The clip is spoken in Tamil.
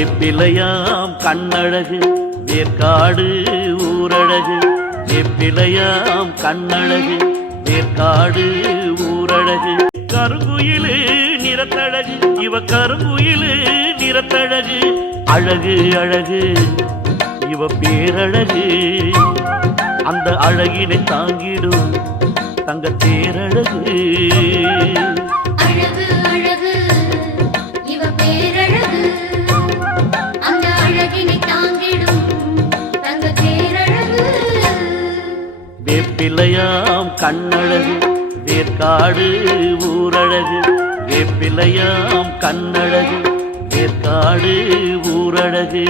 வேப்பிலையாம் கண்ணழகு வேற்காடு ஊரழகு. வேப்பிலையாம் கண்ணழகு வேற்காடு ஊரழகு. கருங்குயிலு நிறத்தழகு இவ கருங்குயிலு நிறத்தழகு. அழகு அழகு இவ பேரழகு. அந்த அழகினை தாங்கிடும் தங்க தேரழகு. அழகு அழகு இவ பேரழகு. அந்த அழகினை தாங்கிடும் தங்க தேரழகு. வேப்பிலையாம் கண்ணழகு வேற்காடு ஊரழகு. வேப்பிலையாம் கண்ணழகு வேற்காடு ஊரழகு.